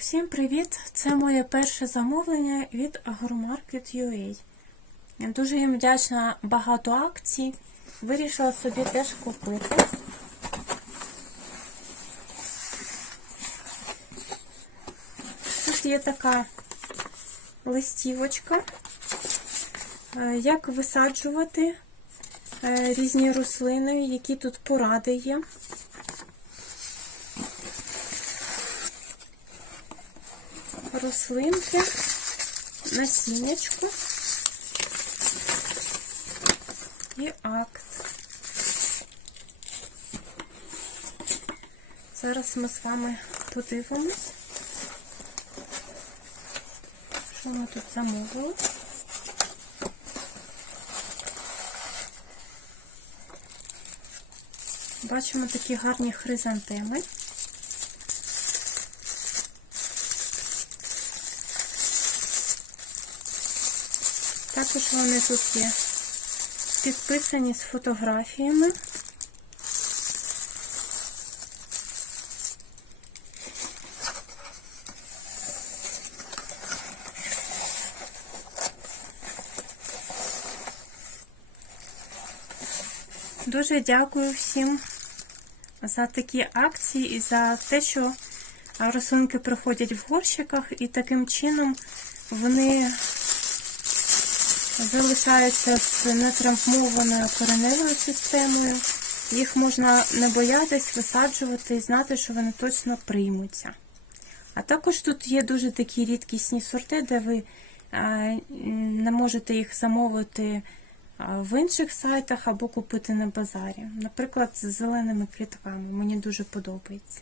Всім привіт! Це моє перше замовлення від Agromarket.ua. Дуже їм вдячна багато акцій. Вирішила собі теж купити. Тут є така листівочка, е, як висаджувати е, різні рослини, які тут поради є. Рослинки, насіннячку і акт. Зараз ми з вами подивимось, що ми тут замовили. Бачимо такі гарні хризантеми. Також вони тут є підписані з фотографіями. Дуже дякую всім за такі акції і за те, що рослинки приходять в горщиках, і таким чином вони залишаються з нетравмованою кореневою системою. Їх можна не боятись висаджувати і знати, що вони точно приймуться. А також тут є дуже такі рідкісні сорти, де ви не можете їх замовити в інших сайтах або купити на базарі. Наприклад, з зеленими квітками. Мені дуже подобається.